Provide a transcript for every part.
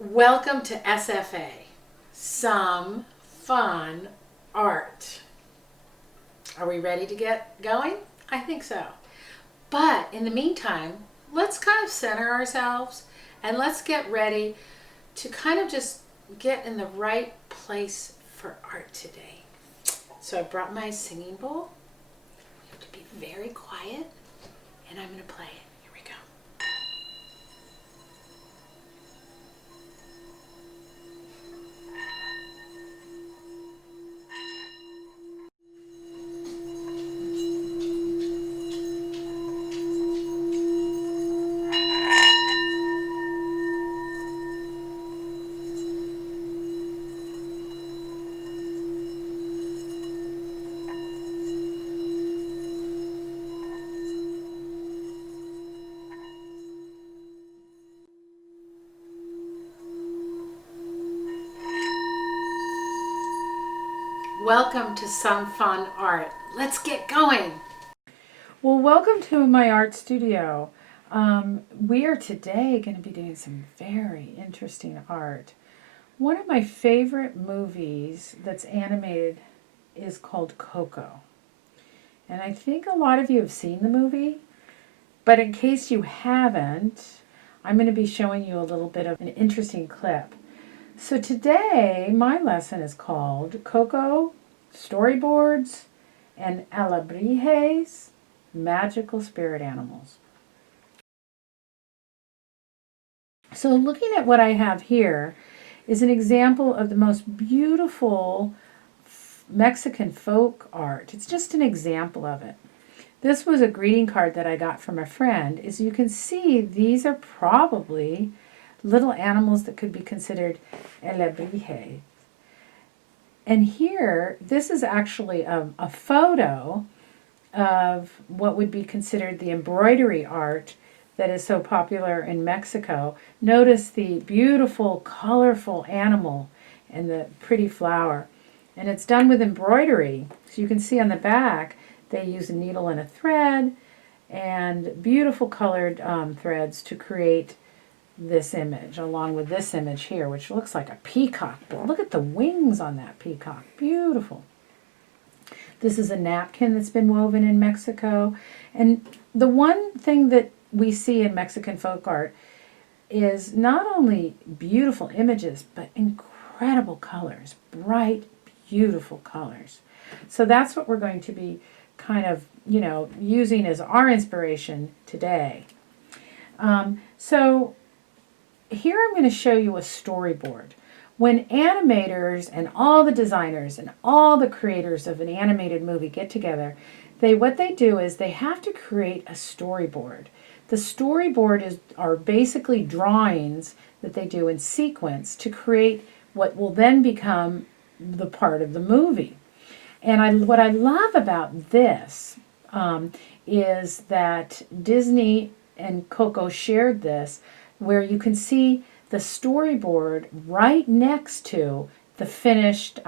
Welcome to SFA, Some Fun Art. Are we ready to get going? I think so. But in the meantime, let's kind of center ourselves and let's get ready to kind of just get in the right place for art today. So I brought my singing bowl. You have to be very quiet and I'm going to play it. Here we go. Welcome to Some Fun Art. Let's get going. Well, welcome to my art studio. We are today going to be doing some very interesting art. One of my favorite movies that's animated is called Coco. And I think a lot of you have seen the movie, but in case you haven't, I'm going to be showing you a little bit of an interesting clip. So today, my lesson is called Coco, Storyboards, and Alebrijes, Magical Spirit Animals. So looking at what I have here is an example of the most beautiful Mexican folk art. It's just an example of it. This was a greeting card that I got from a friend. As you can see, these are probably little animals that could be considered Alebrijes. And here, this is actually a photo of what would be considered the embroidery art that is so popular in Mexico. Notice the beautiful, colorful animal and the pretty flower. And it's done with embroidery. So you can see on the back, they use a needle and a thread and beautiful colored threads to create this image, along with this image here, which looks like a peacock. But look at the wings on that peacock. Beautiful. This is a napkin that's been woven in Mexico. And the one thing that we see in Mexican folk art is not only beautiful images, but incredible colors, bright, beautiful colors. So that's what we're going to be kind of, using as our inspiration today. So here I'm going to show you a storyboard. When animators and all the designers and all the creators of an animated movie get together, what they do is they have to create a storyboard. The storyboard are basically drawings that they do in sequence to create what will then become the part of the movie. And what I love about this is that Disney and Coco shared this, where you can see the storyboard right next to the finished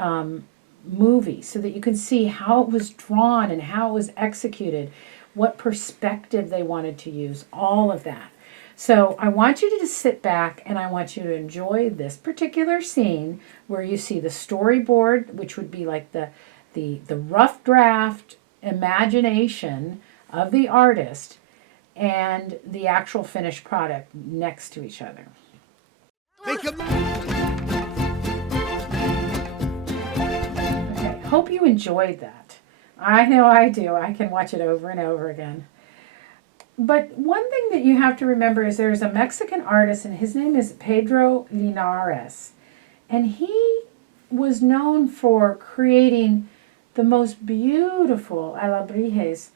movie, so that you can see how it was drawn and how it was executed, what perspective they wanted to use, all of that. So I want you to just sit back and I want you to enjoy this particular scene where you see the storyboard, which would be like the rough draft imagination of the artist, and the actual finished product next to each other. Okay, hope you enjoyed that. I know I do. I can watch it over and over again. But one thing that you have to remember is there's a Mexican artist, and his name is Pedro Linares. And he was known for creating the most beautiful alebrijes,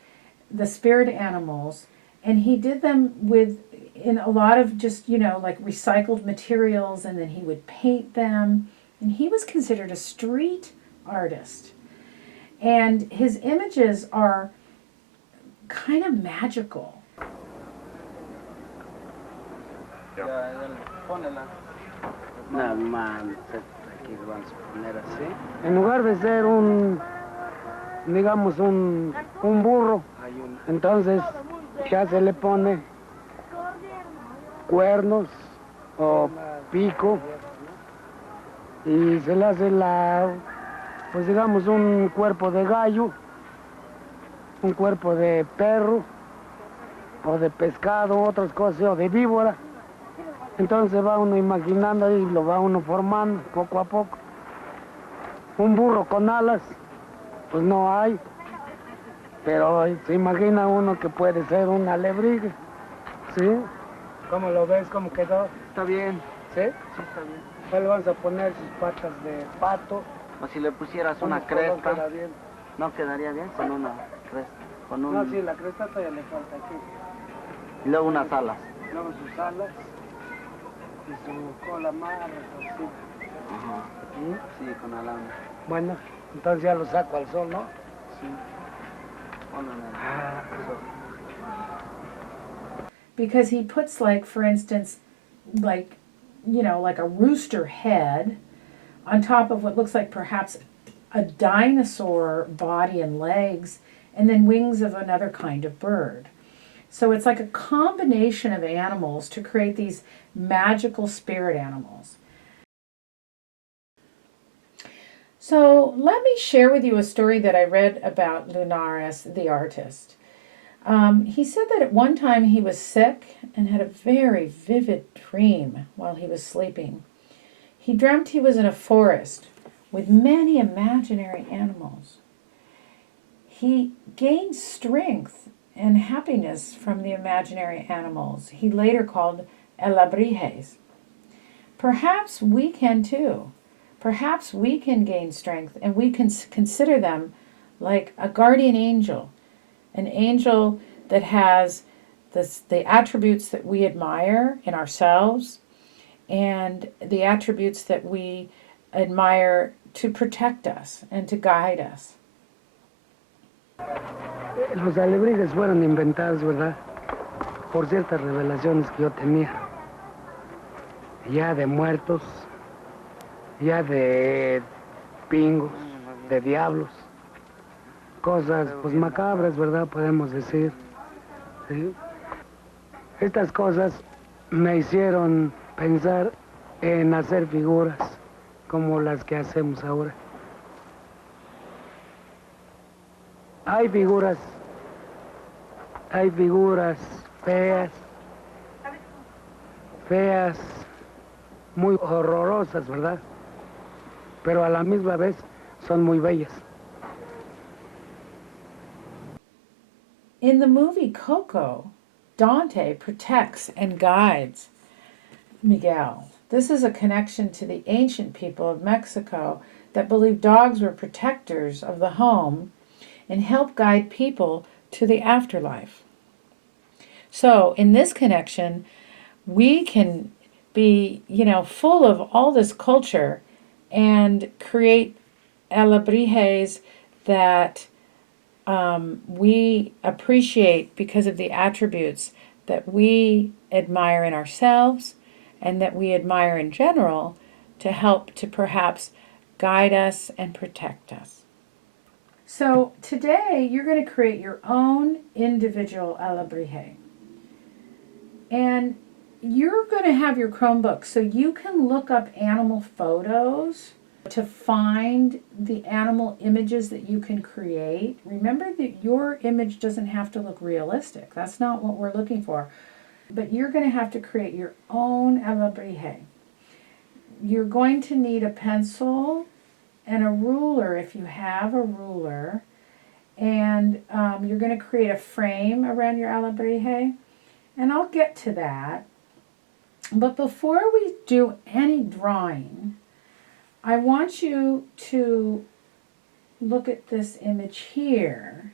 the spirit animals. And he did them in a lot of just, like recycled materials, and then he would paint them. And he was considered a street artist. And his images are kind of magical. Nada más, aquí lo vamos a poner así. En lugar de ser digamos un burro, entonces ya se le pone cuernos o pico y se le hace pues digamos un cuerpo de gallo, un cuerpo de perro o de pescado, otras cosas, o de víbora. Entonces va uno imaginando y lo va uno formando poco a poco. Un burro con alas, pues no hay, pero se imagina uno que puede ser un alebrije, ¿sí? ¿Cómo lo ves? ¿Cómo quedó? Está bien. ¿Sí? Sí, está bien. Ahora le vamos a poner sus patas de pato. O si le pusieras ¿Cómo una cresta, queda bien? no quedaría bien con una cresta. Con un... No, sí, la cresta todavía le falta aquí. Y luego unas alas. Luego sus alas y su cola más así. Ajá. ¿Mm? Sí, con alambre. Bueno, entonces ya lo saco al sol, ¿no? Sí. Ponlo en el... Ah. Because he puts, like, for instance, like, you know, like a rooster head on top of what looks like perhaps a dinosaur body and legs, and then wings of another kind of bird. So it's like a combination of animals to create these magical spirit animals. So let me share with you a story that I read about Linares, the artist. He said that at one time he was sick and had a very vivid dream while he was sleeping. He dreamt he was in a forest with many imaginary animals. He gained strength and happiness from the imaginary animals he later called Alebrijes. Perhaps we can too. Perhaps we can gain strength and we can consider them like a guardian angel, an angel that has the attributes that we admire in ourselves and the attributes that we admire to protect us and to guide us. Los alebrijes fueron inventados, ¿verdad? Por ciertas revelaciones que yo tenía. Ya de muertos, ya de pingos, de diablos. Cosas pues macabras, ¿verdad? Podemos decir. ¿Sí? Estas cosas me hicieron pensar en hacer figuras como las que hacemos ahora. Hay figuras feas, muy horrorosas, ¿verdad? Pero a la misma vez son muy bellas. In the movie Coco, Dante protects and guides Miguel. This is a connection to the ancient people of Mexico that believed dogs were protectors of the home and help guide people to the afterlife. So, in this connection, we can be, full of all this culture and create alebrijes that we appreciate because of the attributes that we admire in ourselves and that we admire in general to help to perhaps guide us and protect us. So today you're going to create your own individual alebrije. And you're going to have your Chromebook so you can look up animal photos to find the animal images that you can create. Remember that your image doesn't have to look realistic. That's not what we're looking for. But you're going to have to create your own alebrije. You're going to need a pencil and a ruler if you have a ruler. And you're going to create a frame around your alebrije. And I'll get to that. But before we do any drawing, I want you to look at this image here.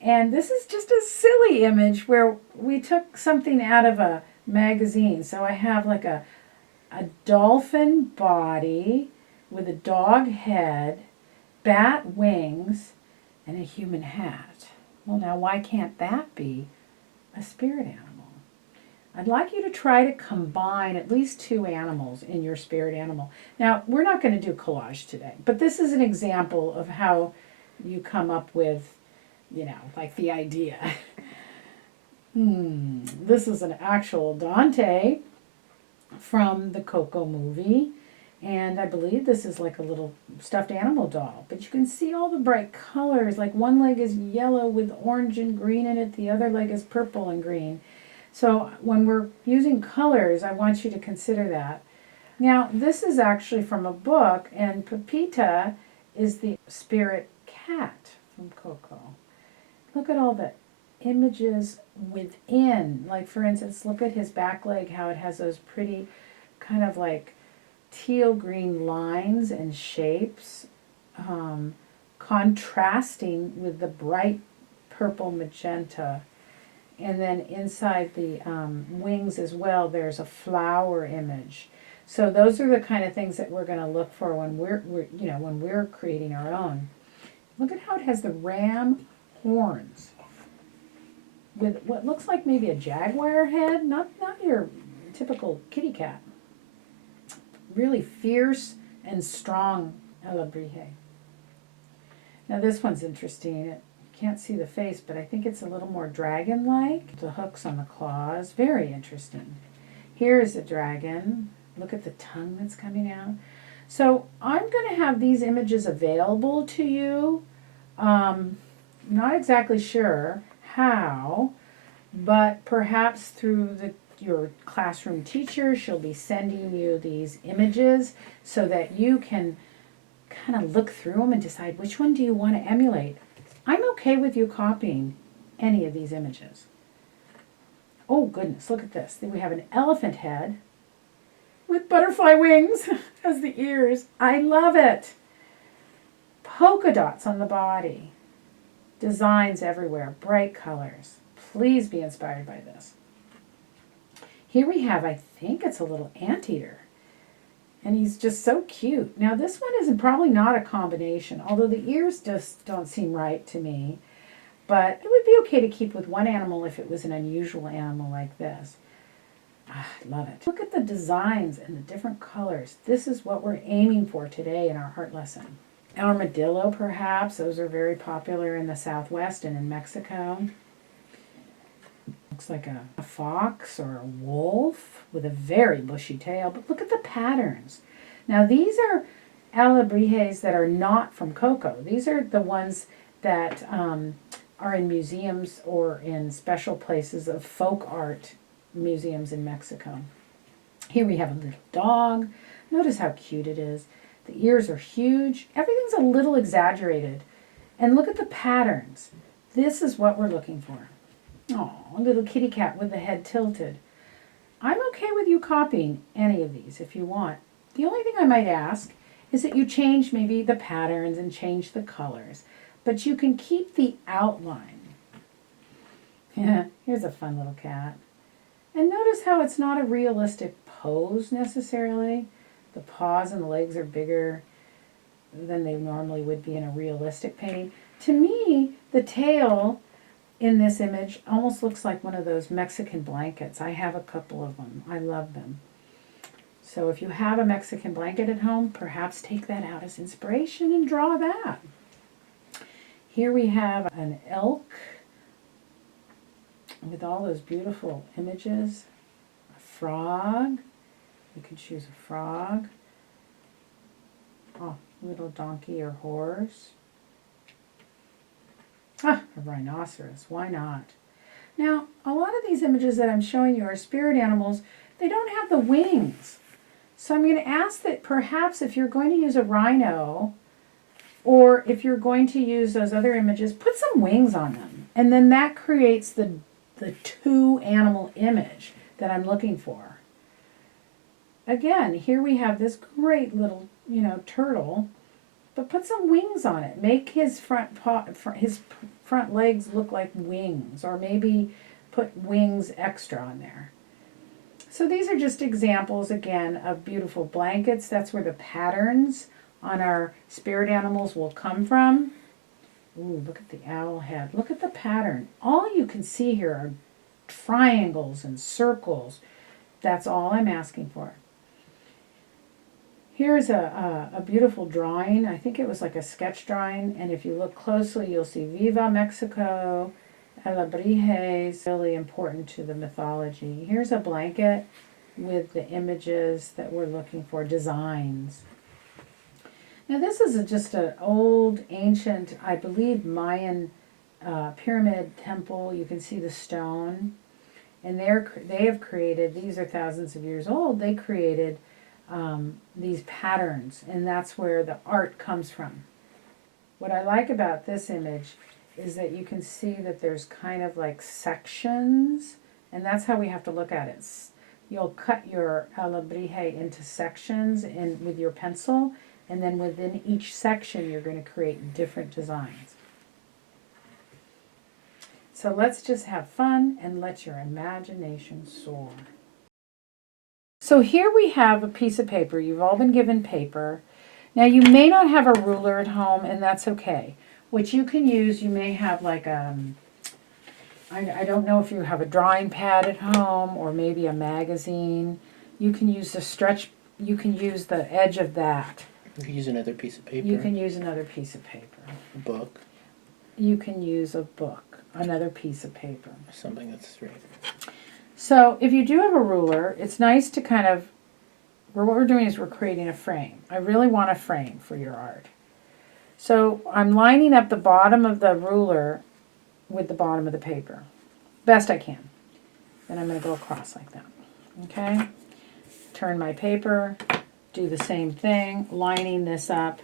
And this is just a silly image where we took something out of a magazine. So I have like a dolphin body with a dog head, bat wings, and a human hat. Well, now why can't that be a spirit animal? I'd like you to try to combine at least two animals in your spirit animal. Now, we're not going to do collage today, but this is an example of how you come up with, like the idea. This is an actual Dante, from the Coco movie. And I believe this is like a little stuffed animal doll. But you can see all the bright colors. Like one leg is yellow with orange and green in it. The other leg is purple and green. So when we're using colors, I want you to consider that. Now, this is actually from a book, and Pepita is the spirit cat from Coco. Look at all the images within. Like, for instance, look at his back leg, how it has those pretty kind of like teal green lines and shapes, contrasting with the bright purple magenta. And then inside the wings as well, there's a flower image. So those are the kind of things that we're going to look for when we're creating our own. Look at how it has the ram horns with what looks like maybe a jaguar head, not your typical kitty cat. Really fierce and strong Alebrije. Now this one's interesting. You can't see the face, but I think it's a little more dragon-like. The hooks on the claws, very interesting. Here is a dragon. Look at the tongue that's coming out. So I'm going to have these images available to you. Not exactly sure how, but perhaps through your classroom teacher, she'll be sending you these images so that you can kind of look through them and decide which one do you want to emulate. I'm okay with you copying any of these images. Oh goodness, look at this. We have an elephant head with butterfly wings as the ears. I love it. Polka dots on the body. Designs everywhere, bright colors. Please be inspired by this. Here we have, I think it's a little anteater. And he's just so cute. Now this one isn't probably not a combination, although the ears just don't seem right to me. But it would be okay to keep with one animal if it was an unusual animal like this. I love it. Look at the designs and the different colors. This is what we're aiming for today in our art lesson. Armadillo, perhaps. Those are very popular in the Southwest and in Mexico. Looks like a fox or a wolf with a very bushy tail. But look at the patterns. Now these are Alebrijes that are not from Coco. These are the ones that are in museums or in special places of folk art museums in Mexico. Here we have a little dog. Notice how cute it is. The ears are huge. Everything's a little exaggerated. And look at the patterns. This is what we're looking for. Oh, a little kitty cat with the head tilted. I'm okay with you copying any of these if you want. The only thing I might ask is that you change maybe the patterns and change the colors. But you can keep the outline. Yeah, here's a fun little cat. And notice how it's not a realistic pose necessarily. The paws and the legs are bigger than they normally would be in a realistic painting. To me, the tail in this image almost looks like one of those Mexican blankets. I have a couple of them. I love them. So if you have a Mexican blanket at home, perhaps take that out as inspiration and draw that. Here we have an elk with all those beautiful images. A frog. You can choose a frog. Oh, little donkey or horse. Ah, a rhinoceros. Why not? Now, a lot of these images that I'm showing you are spirit animals. They don't have the wings. So I'm going to ask that perhaps if you're going to use a rhino or if you're going to use those other images, put some wings on them. And then that creates the two animal image that I'm looking for. Again, here we have this great little, turtle, but put some wings on it. Make his front legs look like wings, or maybe put wings extra on there. So these are just examples, again, of beautiful blankets. That's where the patterns on our spirit animals will come from. Ooh, look at the owl head. Look at the pattern. All you can see here are triangles and circles. That's all I'm asking for. Here's a beautiful drawing. I think it was like a sketch drawing. And if you look closely, you'll see Viva Mexico, Alebrijes, really important to the mythology. Here's a blanket with the images that we're looking for, designs. Now this is just an old, ancient, I believe, Mayan pyramid temple. You can see the stone. And they have created, these are thousands of years old, they created these patterns. And that's where the art comes from. What I like about this image is that you can see that there's kind of like sections. And that's how we have to look at it. You'll cut your alebrije into sections with your pencil. And then within each section, you're going to create different designs. So let's just have fun and let your imagination soar. So here we have a piece of paper. You've all been given paper. Now you may not have a ruler at home, and that's okay. What you can use, you may have like I don't know if you have a drawing pad at home or maybe a magazine. You can use you can use the edge of that. You can use another piece of paper. You can use another piece of paper. A book. You can use a book, another piece of paper. Something that's straight. So if you do have a ruler, it's nice to kind of, what we're doing is we're creating a frame. I really want a frame for your art. So I'm lining up the bottom of the ruler with the bottom of the paper, best I can. Then I'm going to go across like that. Okay? Turn my paper. Do the same thing, lining this up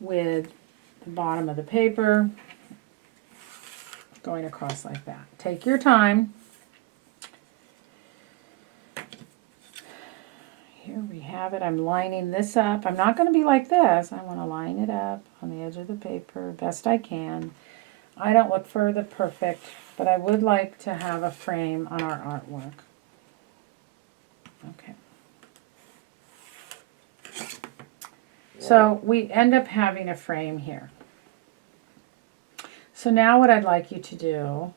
with the bottom of the paper, going across like that. Take your time. Here we have it. I'm lining this up. I'm not going to be like this. I want to line it up on the edge of the paper best I can. I don't look for the perfect, but I would like to have a frame on our artwork. Okay. So we end up having a frame here. So now what I'd like you to do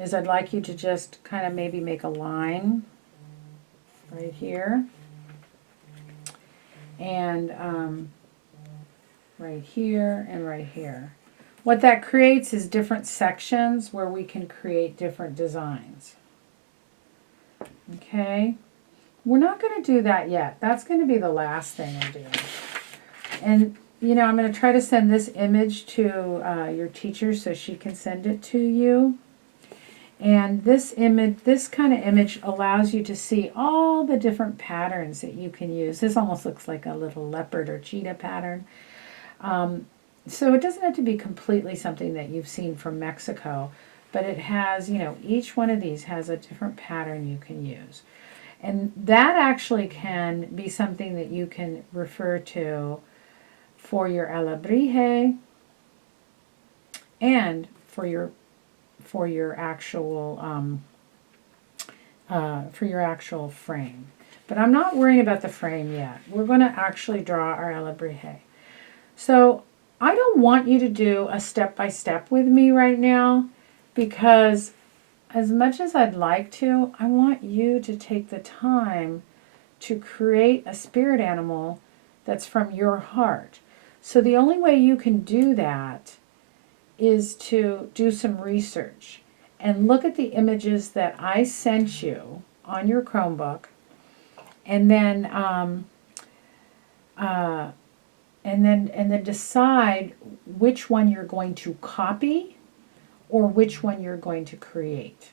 is I'd like you to just kind of maybe make a line right here. And right here and right here. What that creates is different sections where we can create different designs. Okay? We're not going to do that yet. That's going to be the last thing I'm doing. And, you know, I'm going to try to send this image to your teacher so she can send it to you. And this image, this kind of image allows you to see all the different patterns that you can use. This almost looks like a little leopard or cheetah pattern. So it doesn't have to be completely something that you've seen from Mexico, but it has, you know, each one of these has a different pattern you can use. And that actually can be something that you can refer to for your alebrije and for your actual frame. But I'm not worrying about the frame yet. We're going to actually draw our alebrije. So I don't want you to do a step-by-step with me right now, because as much as I'd like to, I want you to take the time to create a spirit animal that's from your heart. So the only way you can do that is to do some research and look at the images that I sent you on your Chromebook, and then decide which one you're going to copy or which one you're going to create.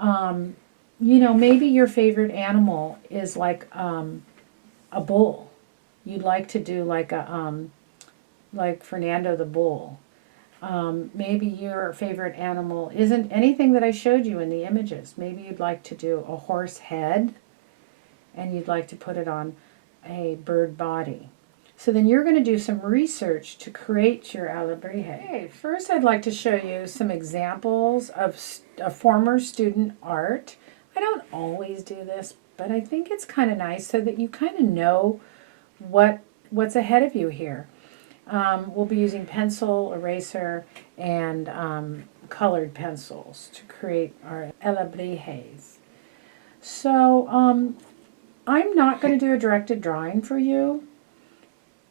You know, maybe your favorite animal is like a bull. You'd like to do like like Fernando the bull. Maybe your favorite animal isn't anything that I showed you in the images. Maybe you'd like to do a horse head and you'd like to put it on a bird body. So then you're going to do some research to create your alebrije. Okay, first I'd like to show you some examples of former student art. I don't always do this, but I think it's kind of nice so that you kind of know what's ahead of you here. We'll be using pencil, eraser, and colored pencils to create our alebrijes. So I'm not going to do a directed drawing for you.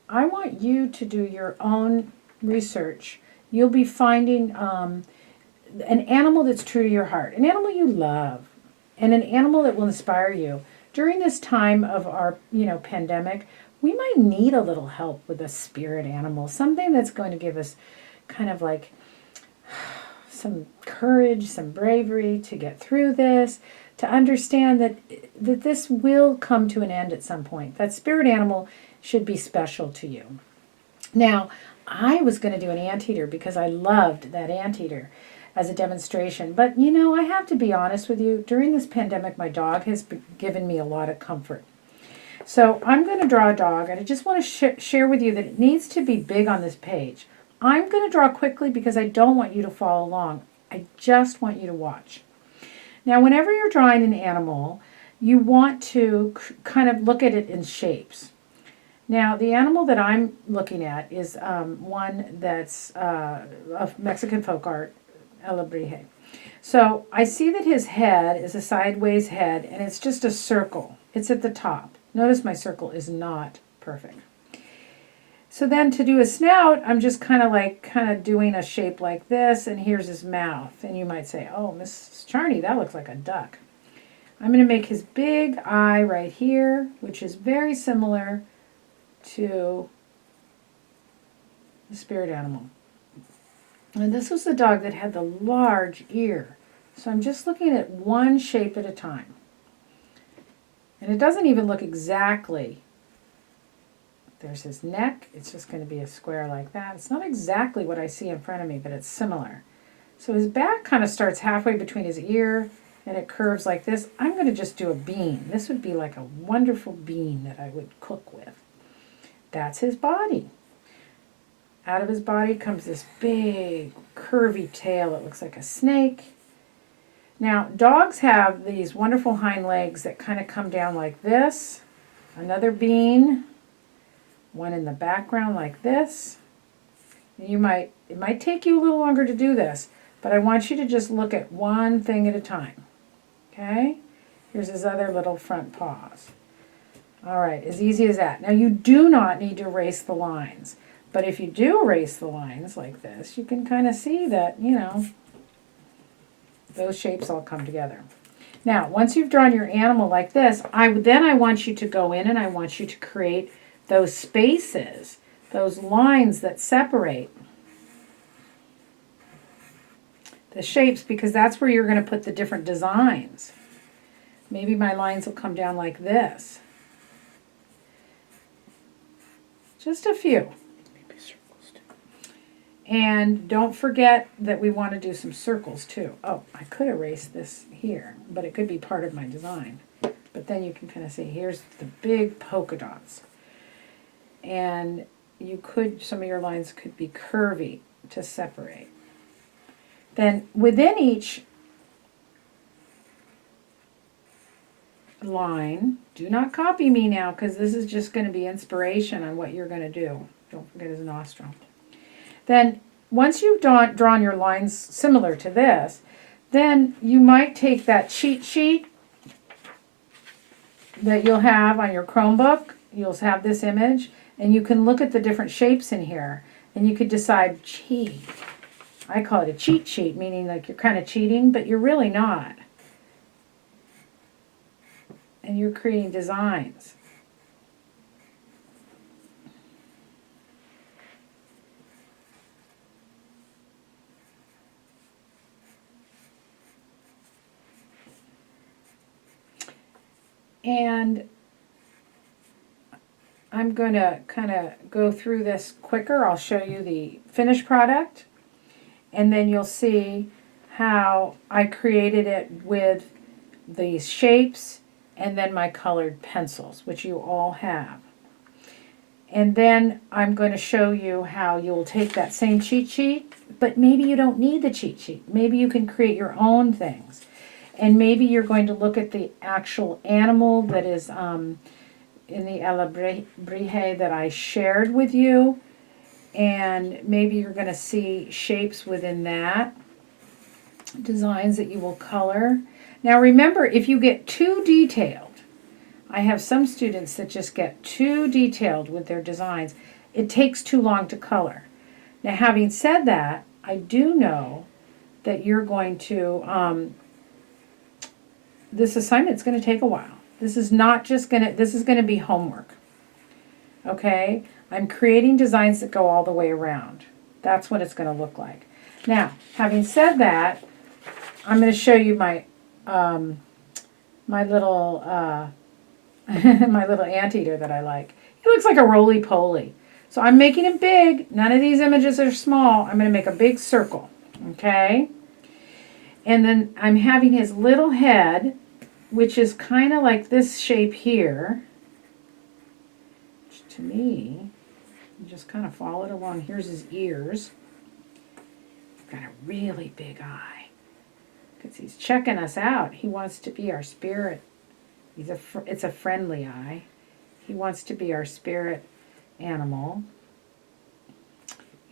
I want you to do your own research. You'll be finding an animal that's true to your heart, an animal you love. and an animal that will inspire you. During this time of our, pandemic, we might need a little help with a spirit animal, something that's going to give us kind of like some courage, some bravery to get through this, to understand that this will come to an end at some point. That spirit animal should be special to you. Now, I was going to do an anteater because I loved that anteater as a demonstration. But, I have to be honest with you. During this pandemic, my dog has given me a lot of comfort. So I'm going to draw a dog, and I just want to share with you that it needs to be big on this page. I'm going to draw quickly because I don't want you to follow along. I just want you to watch. Now, whenever you're drawing an animal, you want to kind of look at it in shapes. Now, the animal that I'm looking at is one that's of Mexican folk art, Alebrije. So I see that his head is a sideways head, and it's just a circle. It's at the top. Notice my circle is not perfect. So then to do a snout, I'm just kind of doing a shape like this, and here's his mouth. And you might say, oh, Miss Charney, that looks like a duck. I'm going to make his big eye right here, which is very similar to the spirit animal. And this was the dog that had the large ear. So I'm just looking at one shape at a time. And it doesn't even look exactly. There's his neck. It's just going to be a square like that. It's not exactly what I see in front of me, but it's similar. So his back kind of starts halfway between his ear, and it curves like this. I'm going to just do a bean. This would be like a wonderful bean that I would cook with. That's his body. Out of his body comes this big, curvy tail that looks like a snake. Now, dogs have these wonderful hind legs that kind of come down like this. Another bean. One in the background like this. And it might take you a little longer to do this, but I want you to just look at one thing at a time. Okay? Here's his other little front paws. All right, as easy as that. Now, you do not need to erase the lines. But if you do erase the lines like this, you can kind of see that, those shapes all come together. Now, once you've drawn your animal like this, I want you to go in and I want you to create those spaces, those lines that separate the shapes, because that's where you're going to put the different designs. Maybe my lines will come down like this. Just a few. Maybe circles too. And don't forget that we want to do some circles too. Oh, I could erase this here, but it could be part of my design. But then you can kind of see, here's the big polka dots. And some of your lines could be curvy to separate. Then within each line, do not copy me now because this is just going to be inspiration on what you're going to do. Don't forget his nostril. Then once you've drawn your lines similar to this, then you might take that cheat sheet that you'll have on your Chromebook. You'll have this image, and you can look at the different shapes in here, and you could decide, gee, I call it a cheat sheet, meaning like you're kind of cheating, but you're really not. And you're creating designs. And I'm going to kind of go through this quicker. I'll show you the finished product, and then you'll see how I created it with these shapes and then my colored pencils, which you all have. And then I'm going to show you how you'll take that same cheat sheet, but maybe you don't need the cheat sheet. Maybe you can create your own things. And maybe you're going to look at the actual animal that is in the Alebrije that I shared with you. And maybe you're going to see shapes within that, designs that you will color. Now remember, if you get too detailed, I have some students that just get too detailed with their designs. It takes too long to color. Now having said that, I do know that you're going to this assignment's going to take a while. This is not just this is going to be homework. Okay? I'm creating designs that go all the way around. That's what it's going to look like. Now, having said that, I'm going to show you my my little my little anteater that I like. He looks like a roly-poly. So I'm making him big. None of these images are small. I'm going to make a big circle. Okay? And then I'm having his little head, which is kind of like this shape here. Which to me, you just kind of follow it along. Here's his ears. Got a really big eye. Because he's checking us out. He wants to be our spirit. It's a friendly eye. He wants to be our spirit animal.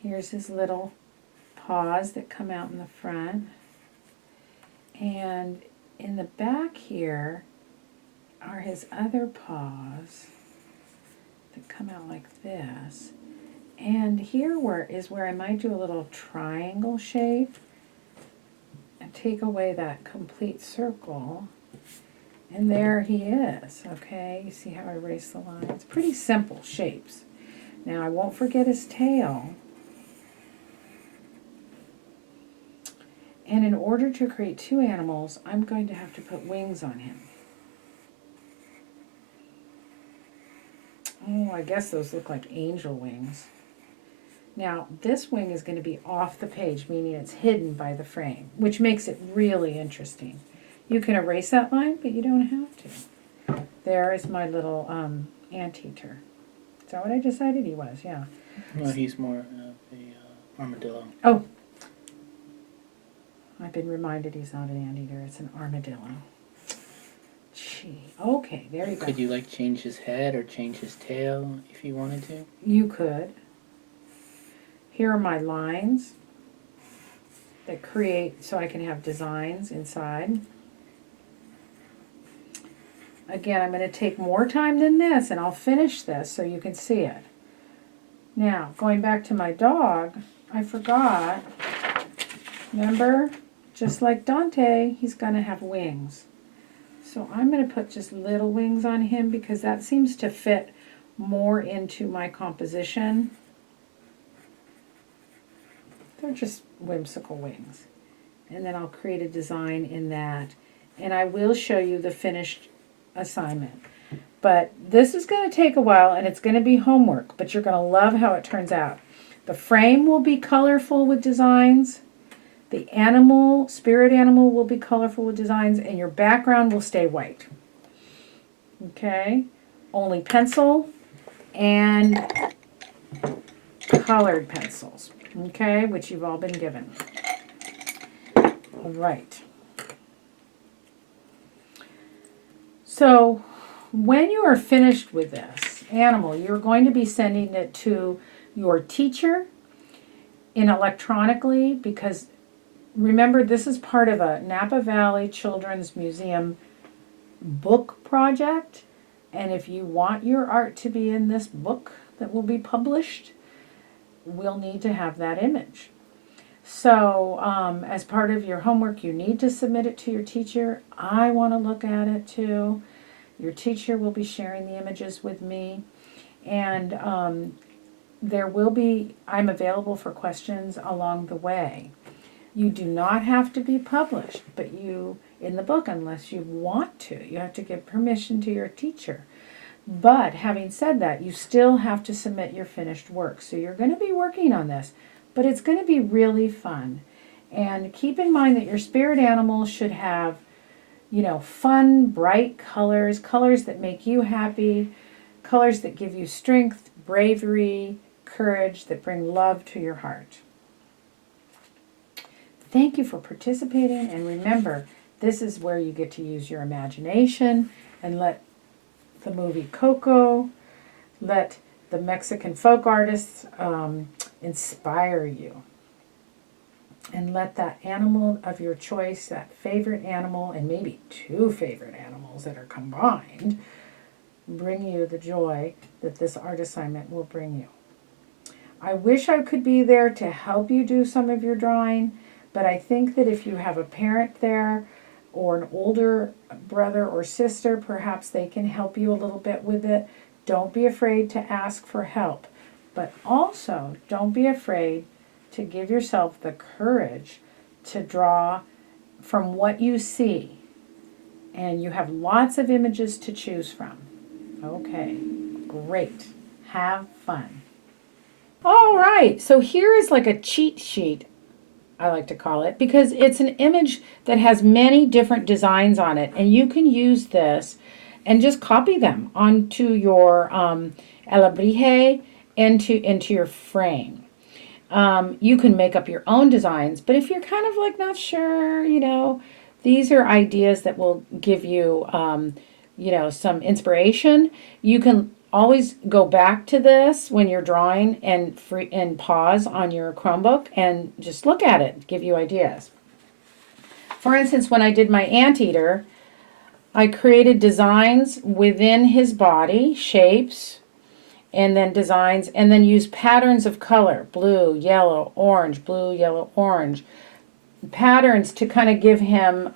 Here's his little paws that come out in the front. And in the back here are his other paws that come out like this. And here is where I might do a little triangle shape and take away that complete circle. And there he is, okay? You see how I erase the lines? Pretty simple shapes. Now I won't forget his tail. And in order to create two animals, I'm going to have to put wings on him. Oh, I guess those look like angel wings. Now, this wing is going to be off the page, meaning it's hidden by the frame, which makes it really interesting. You can erase that line, but you don't have to. There is my little anteater. Is that what I decided he was? Yeah. No, he's more of a armadillo. Oh. I've been reminded he's not an anteater. It's an armadillo. Gee. Okay, there you go. Could you like change his head or change his tail if you wanted to? You could. Here are my lines that create so I can have designs inside. Again, I'm going to take more time than this, and I'll finish this so you can see it. Now, going back to my dog, I forgot. Remember? Just like Dante, he's going to have wings. So I'm going to put just little wings on him because that seems to fit more into my composition. They're just whimsical wings. And then I'll create a design in that. And I will show you the finished assignment. But this is going to take a while and it's going to be homework, but you're going to love how it turns out. The frame will be colorful with designs. The animal, spirit animal, will be colorful with designs, and your background will stay white. Okay? Only pencil and colored pencils. Okay? Which you've all been given. All right. So, when you are finished with this animal, you're going to be sending it to your teacher electronically because remember, this is part of a Napa Valley Children's Museum book project. And if you want your art to be in this book that will be published, we'll need to have that image. So as part of your homework, you need to submit it to your teacher. I want to look at it too. Your teacher will be sharing the images with me. And I'm available for questions along the way. You do not have to be published, but in the book, unless you want to. You have to give permission to your teacher. But having said that, you still have to submit your finished work. So you're going to be working on this, but it's going to be really fun. And keep in mind that your spirit animal should have, fun, bright colors, colors that make you happy, colors that give you strength, bravery, courage, that bring love to your heart. Thank you for participating, and remember, this is where you get to use your imagination and let the movie Coco, let the Mexican folk artists inspire you. And let that animal of your choice, that favorite animal, and maybe two favorite animals that are combined, bring you the joy that this art assignment will bring you. I wish I could be there to help you do some of your drawing, but I think that if you have a parent there, or an older brother or sister, perhaps they can help you a little bit with it. Don't be afraid to ask for help. But also, don't be afraid to give yourself the courage to draw from what you see. And you have lots of images to choose from. Okay, great. Have fun. All right, so here is like a cheat sheet, I like to call it, because it's an image that has many different designs on it, and you can use this and just copy them onto your Alebrije into your frame. You can make up your own designs, but if you're kind of like not sure, these are ideas that will give you, some inspiration. You can always go back to this when you're drawing and pause on your Chromebook and just look at it, give you ideas. For instance, when I did my anteater, I created designs within his body, shapes, and then designs, and then used patterns of color, blue, yellow, orange, blue, yellow, orange, patterns to kind of give him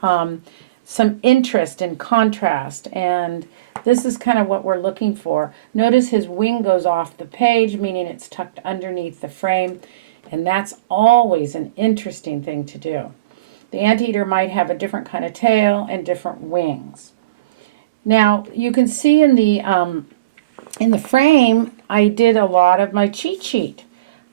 some interest and contrast. And this is kind of what we're looking for. Notice his wing goes off the page, meaning it's tucked underneath the frame, and that's always an interesting thing to do. The anteater might have a different kind of tail and different wings. Now, you can see in the frame, I did a lot of my cheat sheet.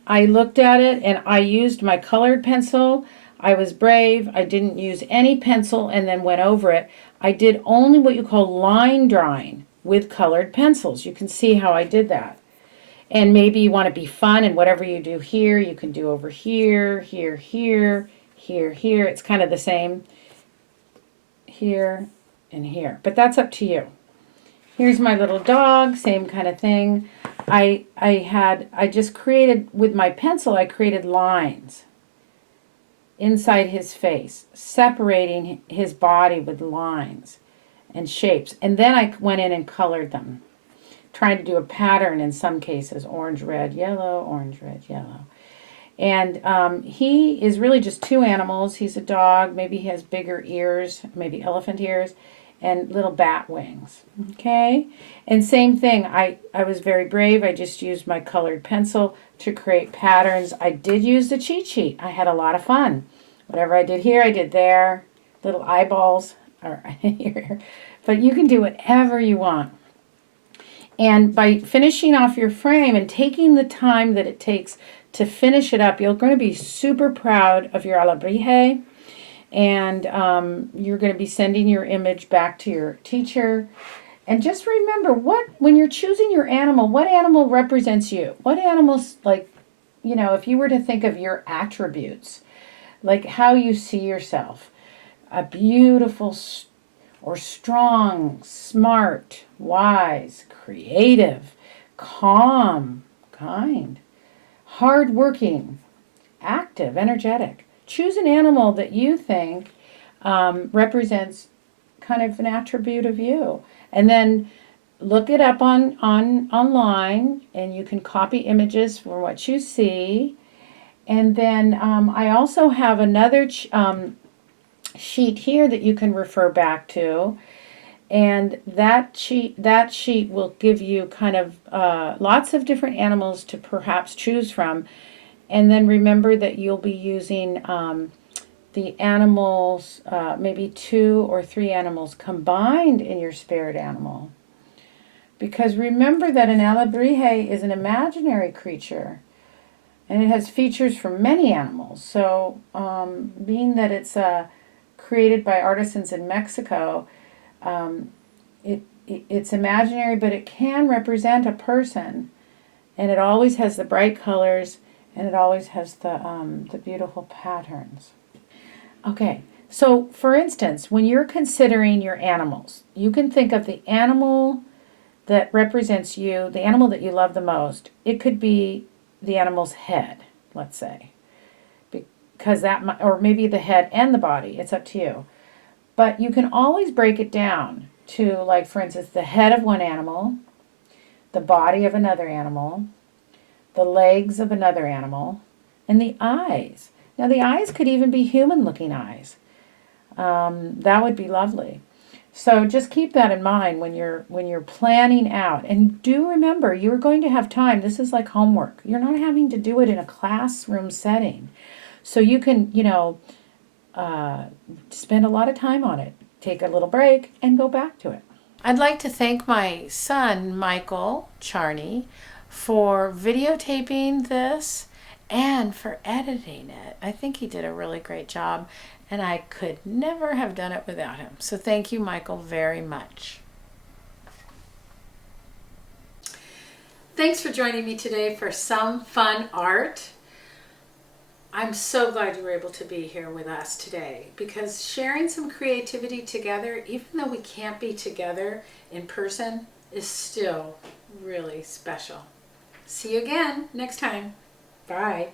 I looked at it and I used my colored pencil. I was brave. I didn't use any pencil and then went over it. I did only what you call line drawing with colored pencils. You can see how I did that. And maybe you want to be fun, and whatever you do here, you can do over here, here, here, here, here. It's kind of the same here and here, but that's up to you. Here's my little dog, same kind of thing. I just created, with my pencil, I created lines inside his face, separating his body with lines and shapes. And then I went in and colored them, trying to do a pattern in some cases, orange, red, yellow, orange, red, yellow. And he is really just two animals. He's a dog. Maybe he has bigger ears, maybe elephant ears, and little bat wings. Okay? And same thing, I was very brave. I just used my colored pencil to create patterns. I did use the cheat sheet. I had a lot of fun. Whatever I did here, I did there. Little eyeballs are here. But you can do whatever you want. And by finishing off your frame and taking the time that it takes to finish it up, you're going to be super proud of your Alebrije. And you're going to be sending your image back to your teacher. And just remember, when you're choosing your animal, what animal represents you? What animals, if you were to think of your attributes, like how you see yourself, a beautiful or strong, smart, wise, creative, calm, kind, hardworking, active, energetic. Choose an animal that you think represents kind of an attribute of you. And then look it up online, and you can copy images for what you see. And then I also have another sheet here that you can refer back to. And that sheet will give you kind of lots of different animals to perhaps choose from. And then remember that you'll be using the animals, maybe 2 or 3 animals combined in your spirit animal. Because remember that an Alebrije is an imaginary creature, and it has features from many animals. So being that it's created by artisans in Mexico, it's imaginary, but it can represent a person, and it always has the bright colors, and it always has the beautiful patterns. Okay, so for instance, when you're considering your animals, you can think of the animal that represents you, the animal that you love the most. It could be the animal's head, let's say, because or maybe the head and the body. It's up to you. But you can always break it down to, like, for instance, the head of one animal, the body of another animal, the legs of another animal, and the eyes. Now, the eyes could even be human-looking eyes. that would be lovely. So just keep that in mind when you're planning out. And do remember, you're going to have time. This is like homework. You're not having to do it in a classroom setting. So you can, spend a lot of time on it. Take a little break and go back to it. I'd like to thank my son, Michael Charney, for videotaping this and for editing it. I think he did a really great job, and I could never have done it without him. So thank you, Michael, very much. Thanks for joining me today for some fun art. I'm so glad you were able to be here with us today, because sharing some creativity together, even though we can't be together in person, is still really special. See you again next time. Bye.